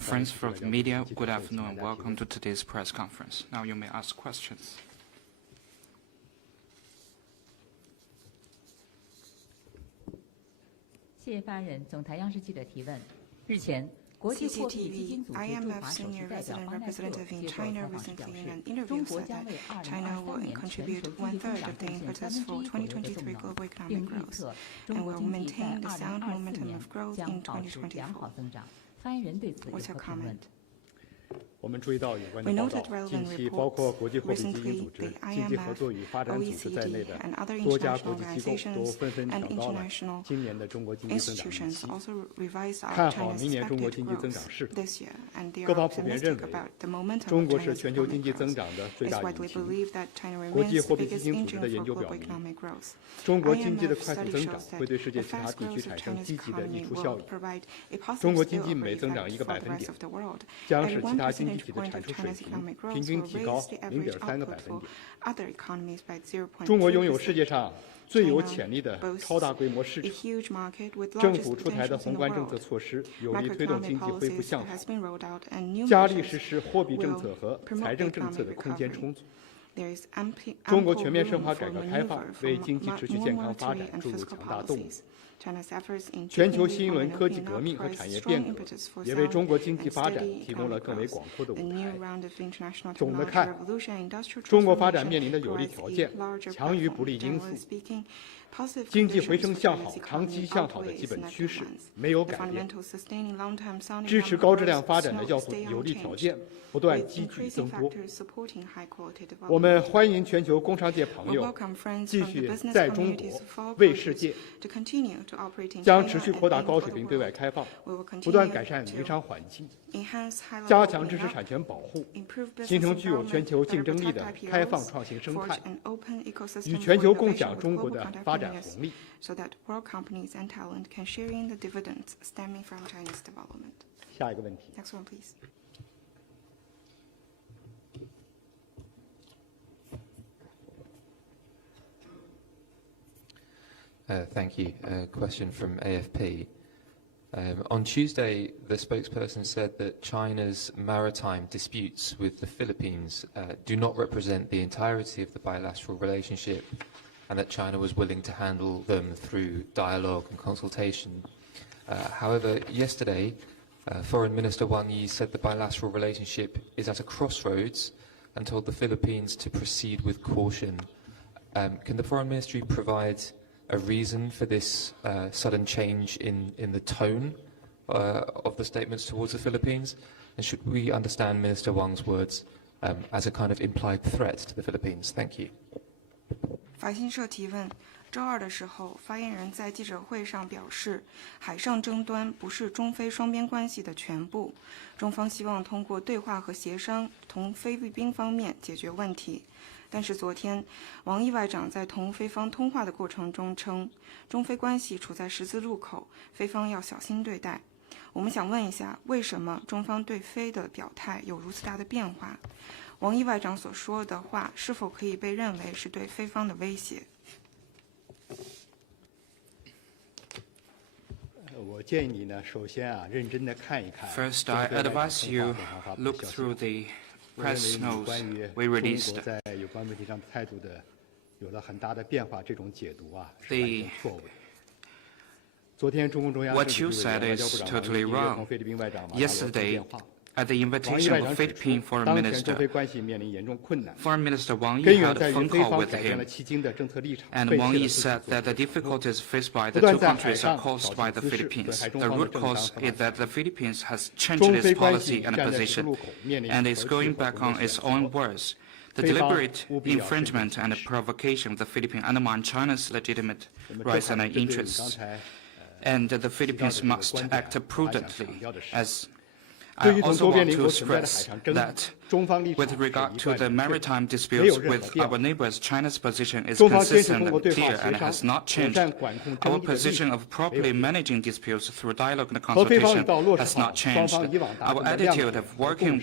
Friends from media, good afternoon. Welcome to today's press conference. Now you may ask questions. 谢发言人，总台央视记者提问：日前，国际货币基金组织驻华首席代表方奈特接受采访时表示，中国将为2023年全球经济增长贡献1/3左右的重要，并预测中国经济在2024年将保持良好增长。发言人对此有何评论？ 我们注意到有关的报道，近期包括国际货币基金组织、经济合作与发展组织在内的多家国际机构都纷纷调高了今年的中国经济增长预期，看好明年中国经济增长势头。各方普遍认为，中国是全球经济增长的最大引擎。国际货币基金组织的研究表明，中国经济的快速增长会对世界其他地区产生积极的溢出效应。中国经济每增长1个百分点，将使其他经济体的产出水平平均提高0.3个百分点。中国拥有世界上最有潜力的超大规模市场，政府出台的宏观政策措施有力推动经济恢复向好，加力实施货币政策和财政政策的空间充足。中国全面深化改革开放，为经济持续健康发展注入强大动力。 全球新一轮科技革命和产业变革，也为中国经济发展提供了更为广阔的舞台。总的看，中国发展面临的有利条件强于不利因素，经济回升向好、长期向好的基本趋势没有改变，支持高质量发展的要素有利条件不断积聚增多。我们欢迎全球工商界朋友继续在中国为世界。 将持续扩大高水平对外开放，不断改善营商环境，加强知识产权保护，形成具有全球竞争力的开放创新生态，与全球共享中国的发展红利。下一个问题。 Thank you. A question from AFP. On Tuesday, the spokesperson said that China's maritime disputes with the Philippines do not represent the entirety of the bilateral relationship, and that China was willing to handle them through dialogue and consultation. However, yesterday, Foreign Minister Wang Yi said the bilateral relationship is at a crossroads and told the Philippines to proceed with caution. Can the Foreign Ministry provide a reason for this sudden change in the tone of the statements towards the Philippines? And should we understand Minister Wang's words as a kind of implied threat to the Philippines? Thank you. 法新社提问：周二的时候，发言人在记者会上表示，海上争端不是中非双边关系的全部，中方希望通过对话和协商同菲律宾方面解决问题。 但是昨天，王毅外长在同菲方通话的过程中称，中非关系处在十字路口，菲方要小心对待。我们想问一下，为什么中方对菲的表态有如此大的变化？王毅外长所说的话是否可以被认为是对菲方的威胁？我建议你呢，首先啊，认真的看一看。 First, I advise you look through the press notes we released. 在有关问题上的态度的有了很大的变化，这种解读啊是完全错误的。昨天中共中央政治局委员外交部长王毅同菲律宾外长马纳罗通电话。 At the invitation of Philippine Foreign Minister, Foreign Minister Wang Yi had a phone call with him, and Wang Yi said that the difficulties faced by the two countries are caused by the Philippines. The root cause is that the Philippines has changed its policy and position, and is going back on its own words. The deliberate infringement and provocation of the Philippines undermine China's legitimate rights and interests, and the Philippines must act prudently as I also want to stress that with regard to the maritime disputes with our neighbors, China's position is consistent and clear and has not changed. Our position of properly managing disputes through dialogue and consultation has not changed. Our attitude of working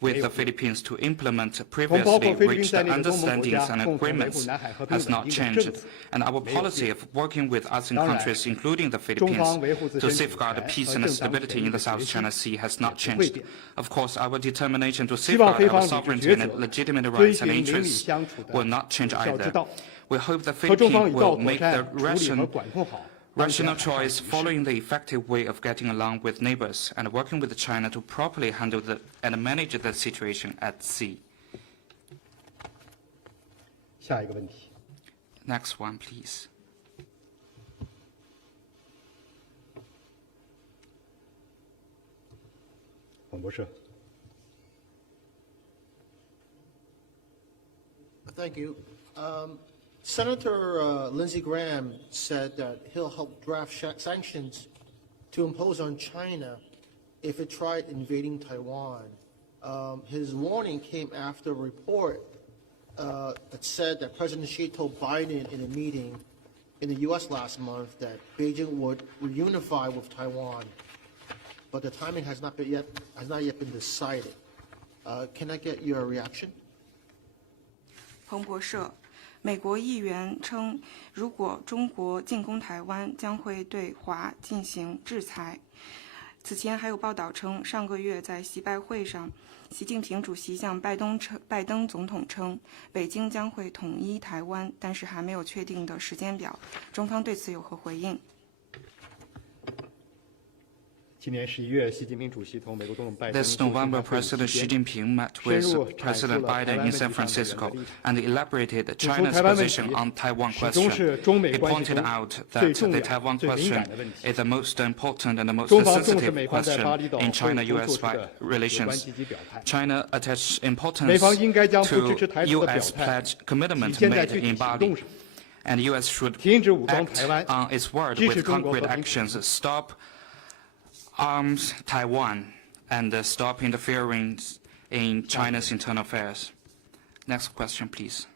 with the Philippines to implement previously reached understandings and agreements has not changed, and our policy of working with ASEAN countries, including the Philippines, to safeguard peace and stability in the South China Sea has not changed. Of course, our determination to safeguard our sovereignty and legitimate rights and interests will not change either. We hope the Philippines will make the rational choice following the effective way of getting along with neighbors and working with China to properly handle and manage the situation at sea. 下一个问题。 Next one, please. Thank you. Senator Lindsey Graham said that he'll help draft sanctions to impose on China if it tried invading Taiwan. His warning came after a report that said that President Xi told Biden in a meeting in the U.S. last month that Beijing would reunify with Taiwan, but the timing has not yet been decided. Can I get your reaction? 彭博社，美国议员称，如果中国进攻台湾，将会对华进行制裁。此前还有报道称，上个月在习拜会上，习近平主席向拜登总统称，北京将会统一台湾，但是还没有确定的时间表。中方对此有何回应？ 今年11月，习近平主席同美国总统拜登 This November, President Xi Jinping met with President Biden in San Francisco and elaborated China's position on Taiwan question. He pointed out that the Taiwan question is the most important and the most sensitive question in China-U.S. relations. China attaches importance to U.S. pledge commitment made in Bali, and U.S. should act on its word with concrete actions. Stop arms Taiwan and stop interfering in China's internal affairs. Next question, please.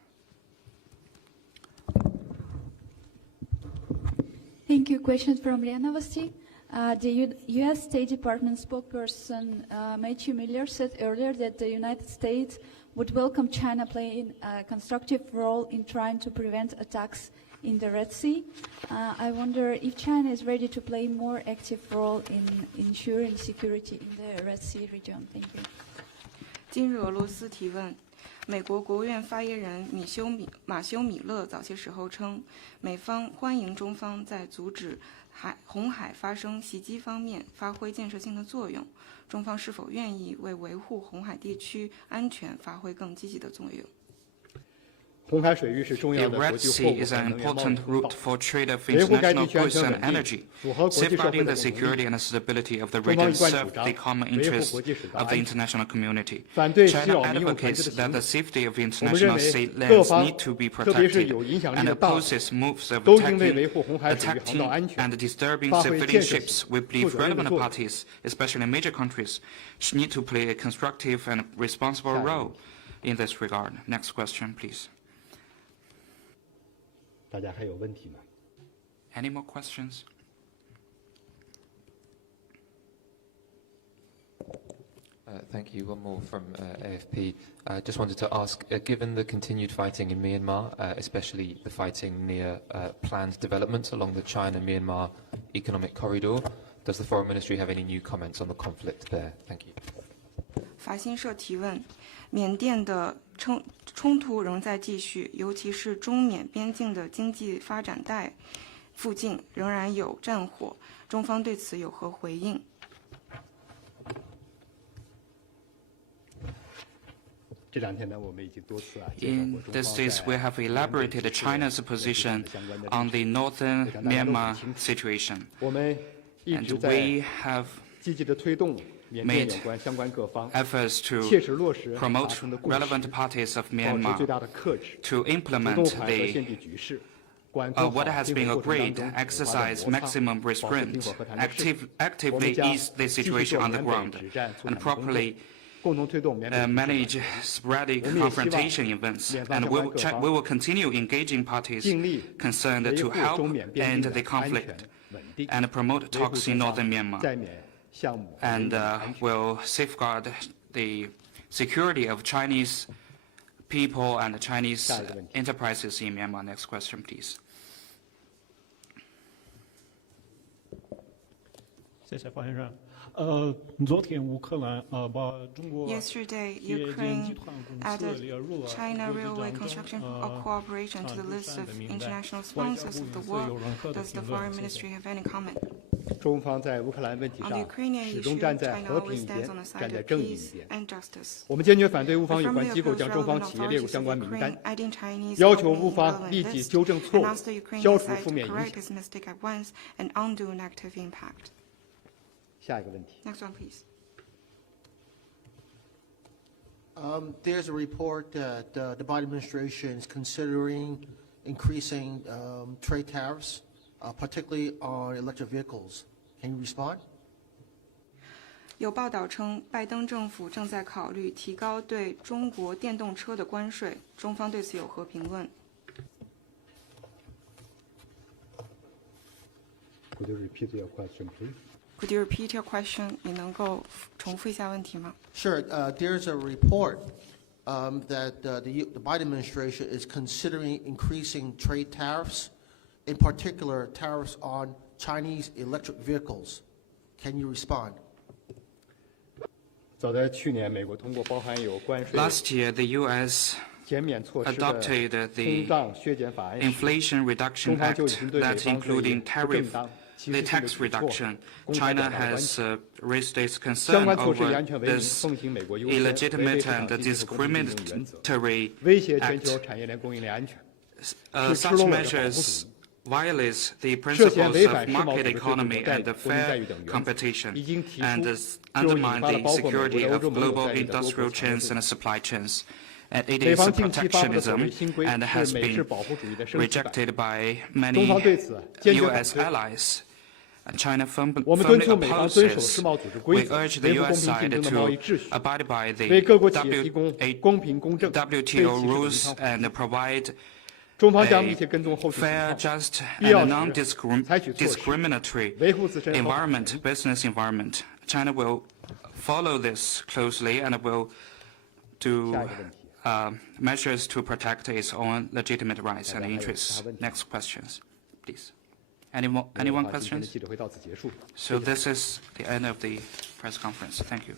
Thank you. Question from RIA Novosti. The U.S. State Department spokesperson Matthew Miller said earlier that the United States would welcome China playing a constructive role in trying to prevent attacks in the Red Sea. I wonder if China is ready to play a more active role in ensuring security in the Red Sea region. Thank you. 今日俄罗斯提问，美国国务院发言人马修米勒早些时候称，美方欢迎中方在阻止红海发生袭击方面发挥建设性的作用。中方是否愿意为维护红海地区安全发挥更积极的作用？ 红海水域是重要的国际货物和能源贸易通道，维护该地区安全稳定，符合国际社会的共同利益。中方一贯主张维护国际水道安全，反对袭扰民用船只的行为。我们认为各方，特别是有影响力的大国，都应为维护红海水域航道安全发挥建设性、负责任的作用。 especially major countries, need to play a constructive and responsible role in this regard. Next question, please. 大家还有问题吗？ Any more questions? Thank you. One more from AFP. Just wanted to ask, given the continued fighting in Myanmar, especially the fighting near planned development along the China-Myanmar economic corridor, does the Foreign Ministry have any new comments on the conflict there? Thank you. 法新社提问：缅甸的冲突仍在继续，尤其是中缅边境的经济发展带附近仍然有战火，中方对此有何回应？ In these days, we have elaborated China's position on the northern Myanmar situation, and we have made efforts to promote relevant parties of Myanmar to implement what has been agreed, exercise maximum restraint, actively ease the situation on the ground, and properly manage sporadic confrontation events, and we will continue engaging parties concerned to help end the conflict and promote talks in northern Myanmar, and will safeguard the security of Chinese people and Chinese enterprises in Myanmar. Next question, please. 谢谢发言人。昨天乌克兰把中国 Yesterday, 铁建集 Ukraine 团公司 added 列入了 China 国际 Railway 战争 Construction Cooperation to the list of international sponsors of the war. Does the Foreign Ministry have any comment? 中方在乌克兰问题 On 上 the Ukrainian 始终 issue, 站在 China 和平 always 一 stands 边， on the 站 side 在 of 正义一 peace 边。 and justice. 我们坚决反对乌 We 方有关 firmly 机构 oppose 将中方 relevant 企业列入 authorities 相 of 关名单 Ukraine，adding Chinese 要求 companies 乌 to 方 relevant 立即 lists 纠正错 and 误 ask the，Ukrainian 消除 side 负 to 面影 correct 响。 this mistake at once and undo negative impact. 下一个问题。 Next one, please. There's a report that the Biden administration is considering increasing trade tariffs, particularly on electric vehicles. Can you respond? 有报道称，拜登政府正在考虑提高对中国电动车的关税，中方对此有何评论？ Could you repeat your question, please? Could you repeat your question? 你能够重复一下问题吗？ Sure. There's a report that the Biden administration is considering increasing trade tariffs, in particular tariffs on Chinese electric vehicles. Can you respond? 早在去年，美国通过包含有关税 Last year, the U.S. 减免措施的 adopted 通胀削减法案时， Inflation Reduction 中方 Act 就已经对美 that 方对 including 不 tariff 正当、歧 the 视性的 tax 举措 reduction. 公开 China 表达关 has 切。 raised its 相 concern 关措施以 over 安全为名， this 奉行美国优先、违背 illegitimate 市场 and 机制和公平竞争原则， discriminatory 威胁全球 act. 产业链供应链安全， Such 赤裸裸的保护主 measures 义。 violates the 涉嫌 principles 违 of 反世贸组 market 织对 economy 中国 and 国民待遇 fair 等原则， competition 已经提 and 出 undermine 就引发了 the 包括美国 security 的欧 of 洲盟友 global 在内的多国 industrial 强 chains 制。 and supply chains. And it 美 is 方近期发布的所谓 protectionism 新规 and has 是美式 been 保护主义的升级版。 rejected by 中 many 方对此坚决反 U.S. 对。 allies. China 我们敦 firmly 促美方遵守 opposes. 世贸组织规 We 则， urge the 维护公 U.S. 平竞 side 争的贸易 to 秩序， abide by 为各国 the 企业提供公平公正、非歧视的 WTO 无 rules 偿服务。 and provide 中方将密切跟踪后续情 fair, 况， just, 必要 and 时采取措施 non-discriminatory 维护自身合法 environment, business environment. China will follow this closely and will do 下一个问题。 measures to protect its own legitimate rights and 大家还有 interests. 其他问题？ Next questions, please. Anyone 没有的话，今天的 questions? 记者会到此结束。 So this is the end of the press conference. Thank you.